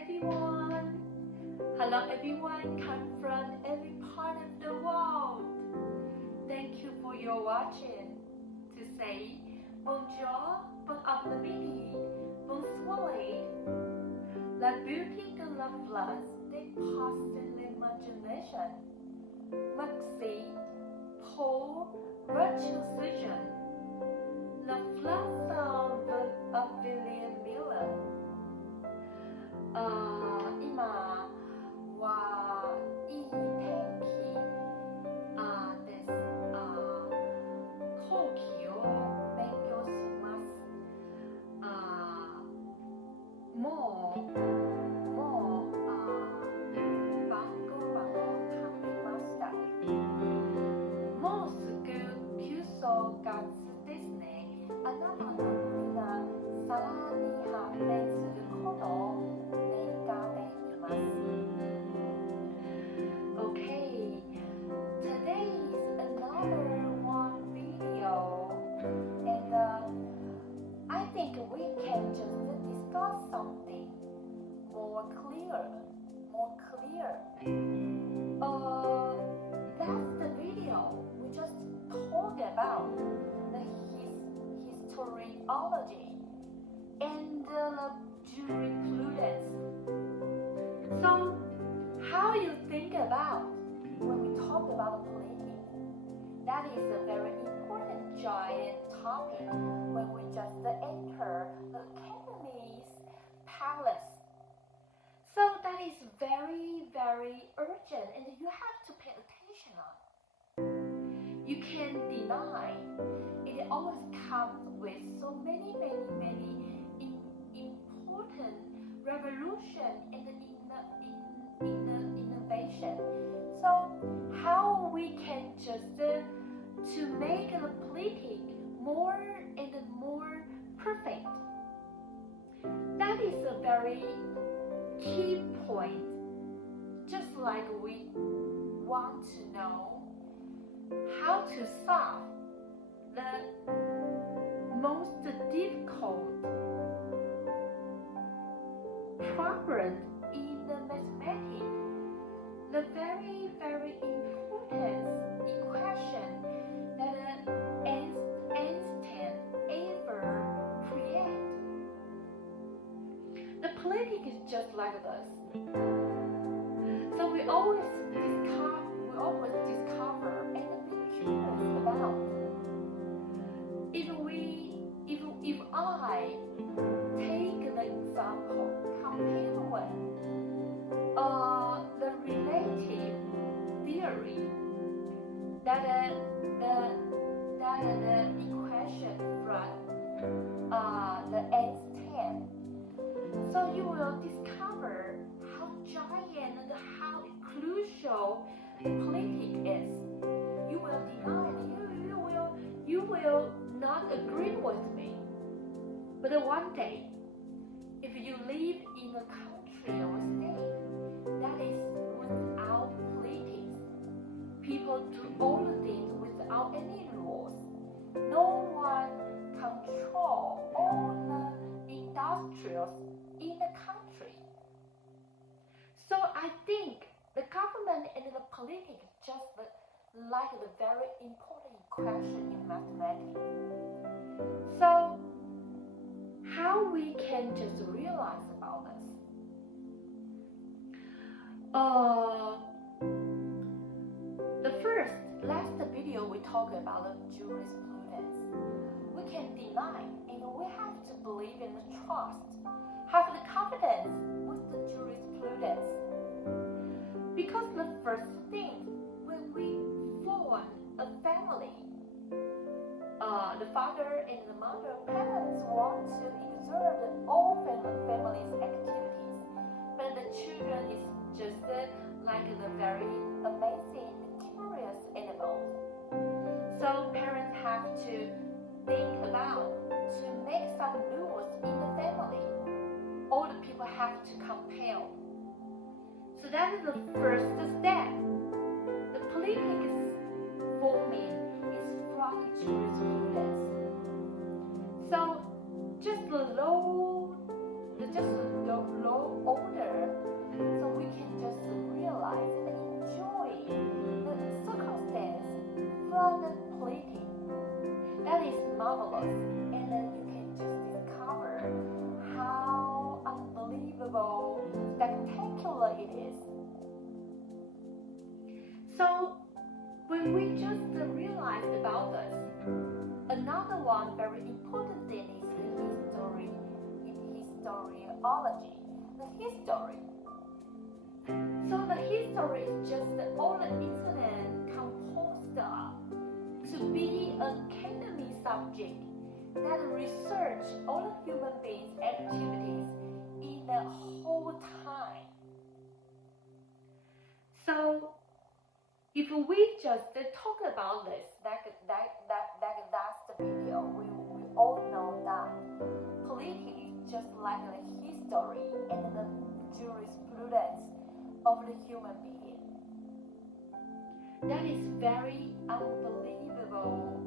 everyone. Hello everyone, come from every part of the world. Thank you for your watching. To say bonjour, bon après-midi, bonsoir. La beauty de la place dépasse l'imagination. Merci pour votre soutien. La place of William Miller. 今はいい天気です。後期を勉強します。もう番号を食べました。もうすぐ旧正月ですね。あなたの国がさらに発展することをOkay, today is another one video, and I think we can just discuss something more clear. That's the video we just talked about the historiology and jurisprudence. So, how you think about when we talk about politics? That is a very important giant topic when we just enter the Academy's palace. So that is very, very urgent, and you have to pay attention on. You can't deny it always comes with so many important revolution and innovation. So how we can just to make the politics more and more perfect? That is a very key point. Just like we want to know how to solve the most difficult problem in the mathematics, the very, very important equation that Einstein ever created. The politics is just like this. So we always discover and be curious about. If I take the example, compare the relative theory that the equation from the Einstein. So you will discover how giant and how crucial the politics is. You will deny it. You will not agree with me. But one day, if you live in a country or state that is without politics, people do all the things without any rules. No one control all the industrials in the country. So I think the government and the politics just like the very important question in mathematics. So how we can just realize about this? The last video we talked about the jurisprudence. We can deny and we have to believe in the trust, have the confidence with the jurisprudence. Because the first thing when we form a family, the father and the mother, parents want to exert all family's activities, but the children is just like the very amazing, curious animals. So parents have to think about to make some rules in the family. All the people have to compel. So that is the first step. The politics forming is from jurisprudence. So just the low order marvelous, and then you can just discover how unbelievable, spectacular it is. So when we just realized about this, another one very important thing is the historiology, the history. So the history is just all the incidents composed up to be an academic subject that research all the human beings' activities in the whole time. So if we just talk about this, that's the video. We all know that politics is just like the history and the jurisprudence of the human being. That is very unbelievable,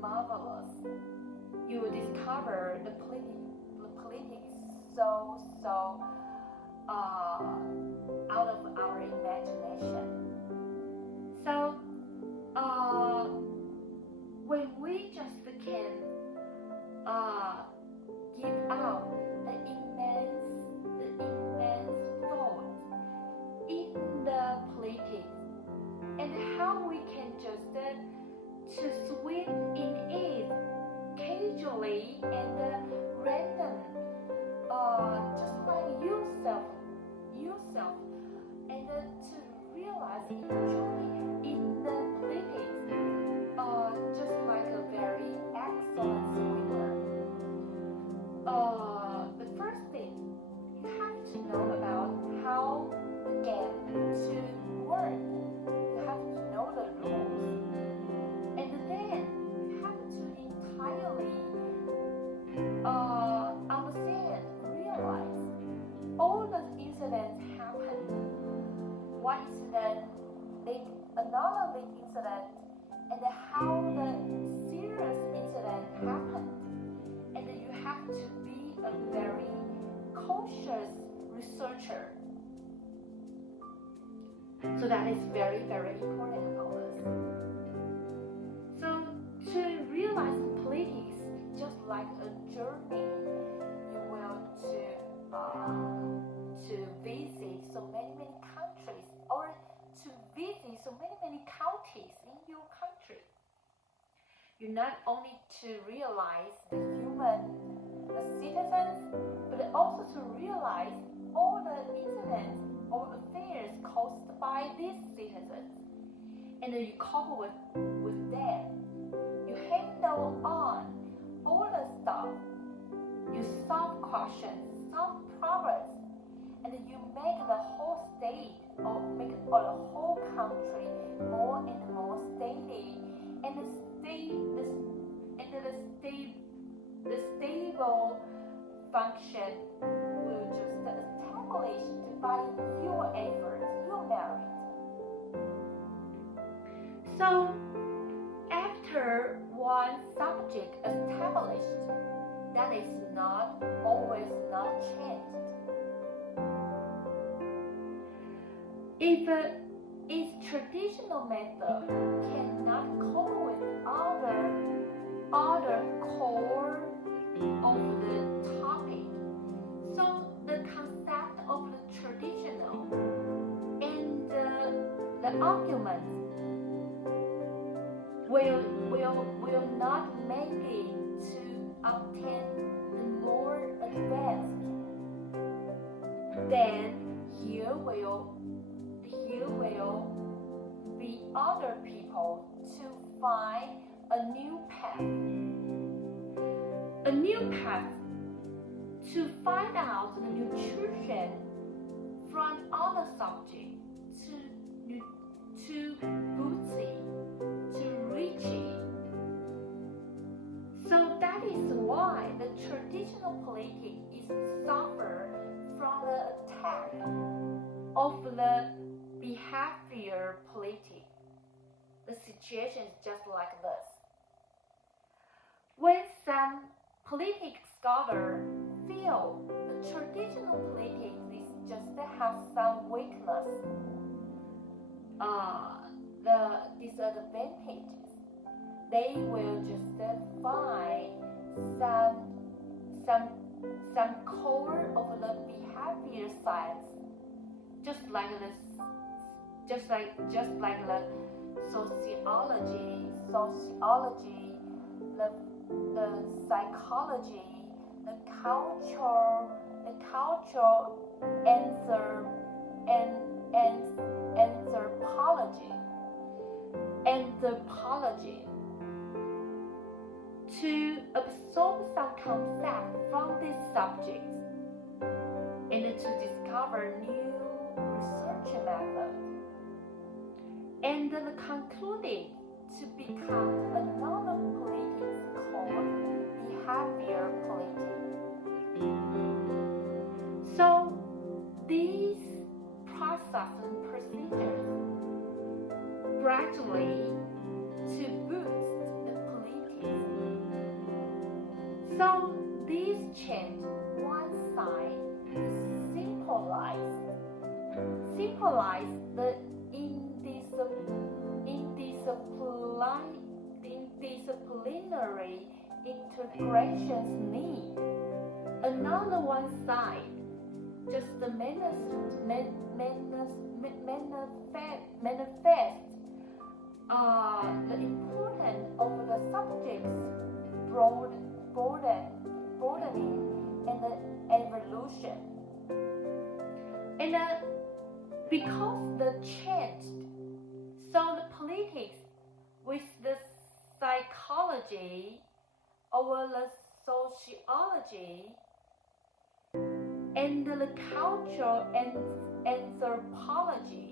marvelous. You will discover the politics so out of our imagination. So when we just can give out the immense thought in the politics, and how we can just to swim in it casually and random, just like yourself, and to realize enjoy in the politics, just like a very excellent swimmer. The first thing you have to know about how the game to work. You have to know the rules, and then you have to entirely understand, realize all the incidents happen. One incident, then another big incident, and how the serious incident happened. And you have to be a very cautious researcher. So that is very, very important about this. So to realize politics, just like a journey, you will to visit so many countries, or to visit so many counties in your country. You not only to realize the citizens, but also to realize all the incidents or affairs caused by these citizens, and then you couple with them. You handle on all the stuff. You solve questions, solve problems, and then you make the whole state or make the whole country more and more steady, and the stable function will just established by your efforts, your merit. So after one subject established, that is not always not changed. If its traditional method cannot cope with other core of the topic, so the concept of the traditional and the arguments will not make it to obtain the more advanced. Then here will be other people to find a new path to find out the nutrition from other subjects to booty, to richie. So that is why the traditional politics is suffer from the attack of the behavior politics. The situation is just like this. When some politics scholars feel the traditional politics is just have some weakness, the disadvantages, they will just find some core of the behavior science, just like the sociology, the psychology, the culture, anthropology, to absorb some concepts from these subjects and to discover new research methods, and concluding to become another politics called behavior politics. So these process and procedures gradually to boost the politics. So these change one side symbolize the interdisciplinary integrations need. Another one side just manifest the importance of the subject's broadening and the evolution. And because the changed, so the politics with the psychology or the sociology and the cultural and anthropology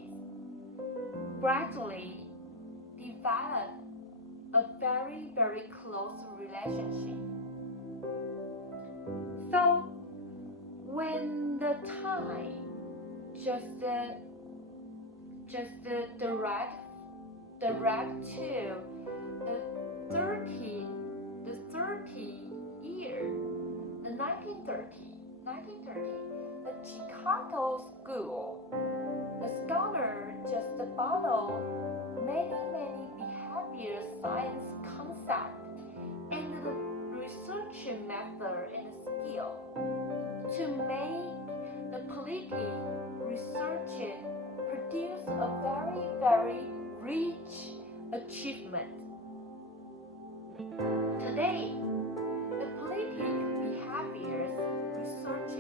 gradually develop a very, very close relationship. So when the time just direct to the 30 year, the 1930, the Chicago School, the scholar just borrowed many behavior science concepts and the research method and skill to make the political research produce a very rich achievement. Today, the political behaviors research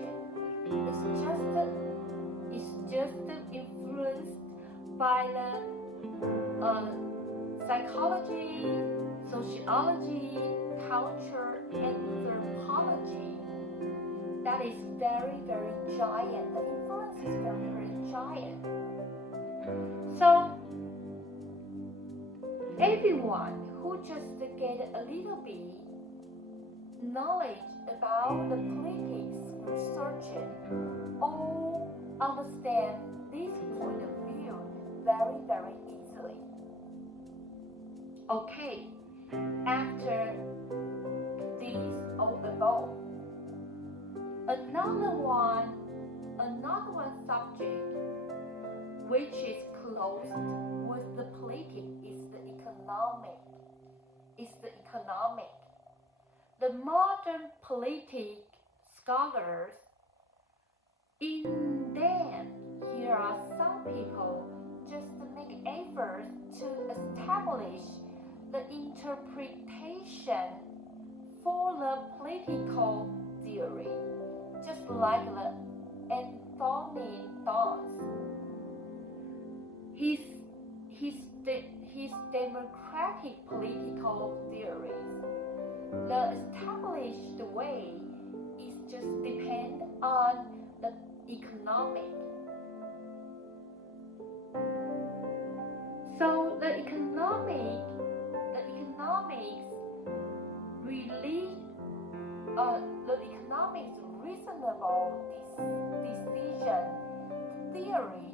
is just influenced by the psychology, sociology, culture, anthropology. That is very giant. The influence is very giant. So everyone who just get a little bit knowledge about the politics research all understand this point of view very easily. Okay, after this all above, another one subject which is close with the politics is the economic. The modern political scholars, in them, here are some people just make efforts to establish the interpretation for the political theory, just like the Anthony Dawes. His democratic political theories, the established way is just depend on the economics. So the economics reasonable decision theory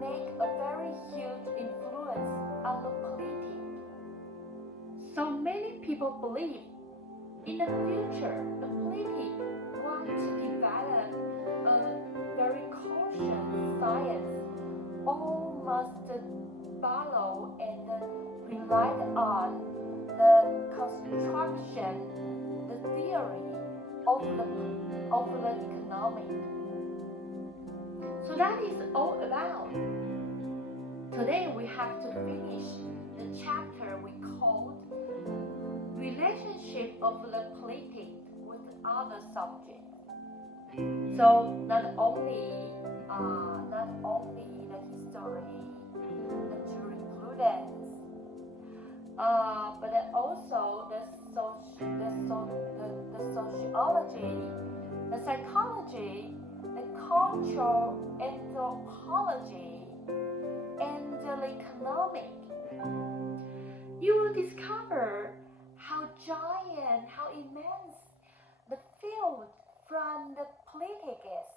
make a very huge influence on the politics. So many people believe in the future the politics want to develop a very cautious science, all must follow and rely on the construction, the theory of the economic. So that is all about. Today we have to finish the chapter we called Relationship of the Politics with Other Subjects. So not only the history, the jurisprudence, but also the sociology, the psychology, the cultural anthropology, and the economic. You will discover how giant, how immense the field from the politics is.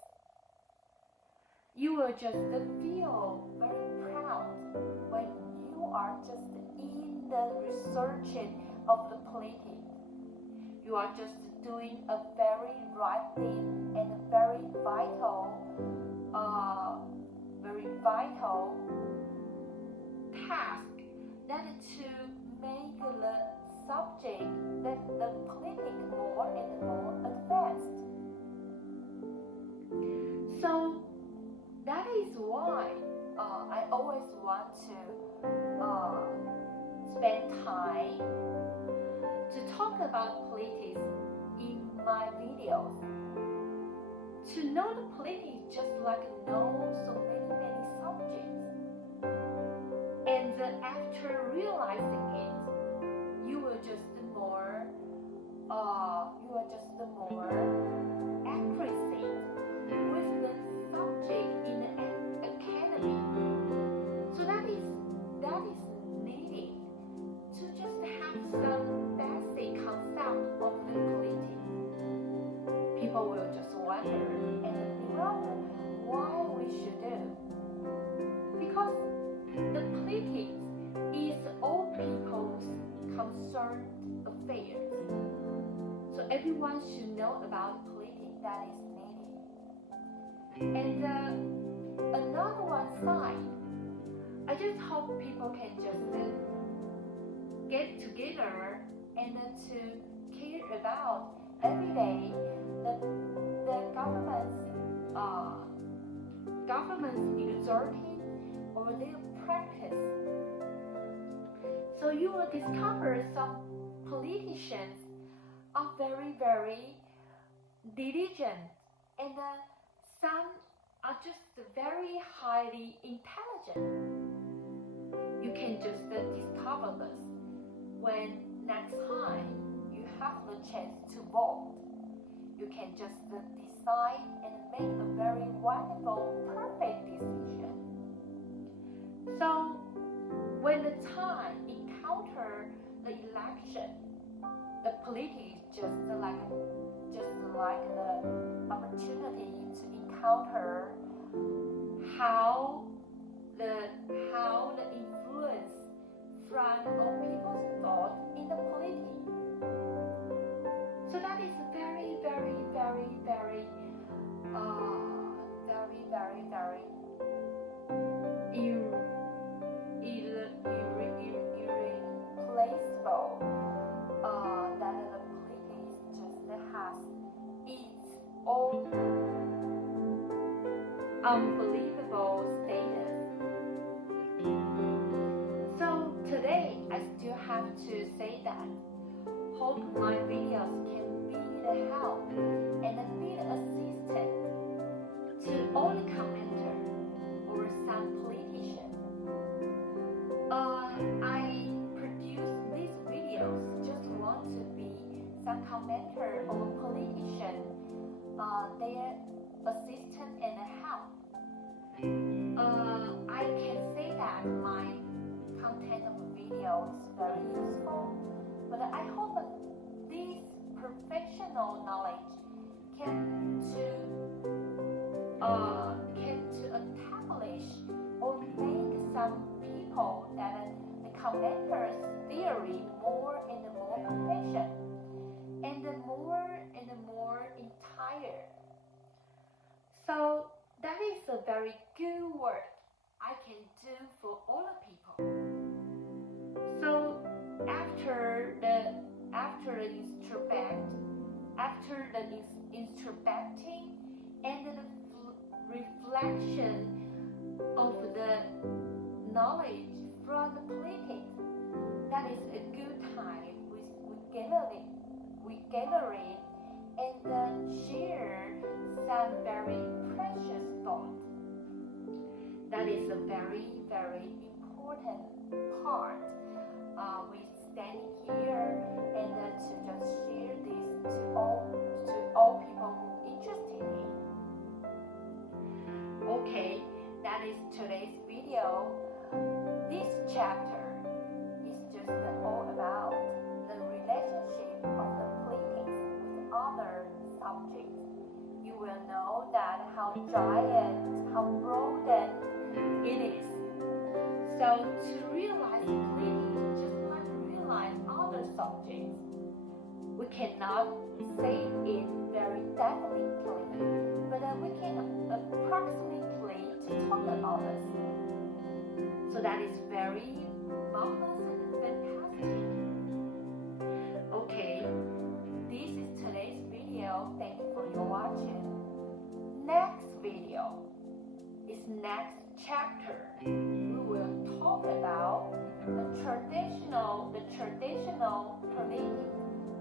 You will just feel very proud when you are just in the researching of the politics. You are just doing a very right thing and a very vital task, that to make the subject, that the politics more and more advanced. So that is why I always want to spend time to talk about politics in my videos. To know the politics just like know so many subjects. And after realizing it, you will just more accuracy with the subject in the academy. So that is needed to just have some basic concept of the politics. People will just wonder and wonder why we should do. Because the politics is all people's concerned affairs. So everyone should know about politics, that is needed. And another one side, I just hope people can just get together and to care about every day the government's exerting or their practice. So you will discover some politicians are very, very diligent, and some are just very highly intelligent. You can just discover this when next time you have the chance to vote. You can just decide and make a very wonderful, perfect decision. So when the time encounter the election, the politics just like the opportunity to encounter how the influence from all people's thought in the politics. So that is very, very, very, very, irreplaceable. That the politics just has its own unbelievable status. So today I still have to say that hope my videos can be the help and be the assistant to all the commenters or some politicians. I produce these videos just want to be some commenter or politician, their assistant and help. I can say that my content of the video is very useful, but I hope this professional knowledge can establish or make some people that the commenters theory more and more profession and more entire. So that is a very good work I can do for all the people. So after introspecting and the reflection of the knowledge from the politics, that is a good time we gather it and share some very precious thoughts. That is a very, very important part. We stand here and to just share this to all people who are interested in. Okay, that is today's video. This chapter is just all about the relationship of the politics with other subjects. You will know that how giant, how broad it is. So to realize politics, just like realize other subjects, we cannot say it very definitely, but we can approximately to talk about this. So that is very marvelous and fantastic. Okay, this is today's video. Thank you for your watching. Next video is next chapter. We will talk about the traditional politics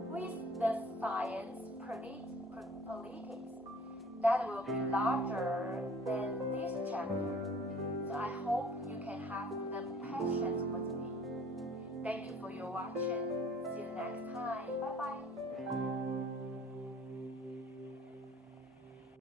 with the science politics. That will be larger than this chapter. So I hope you can have the patience with me. Thank you for your watching. See you next time. Bye bye.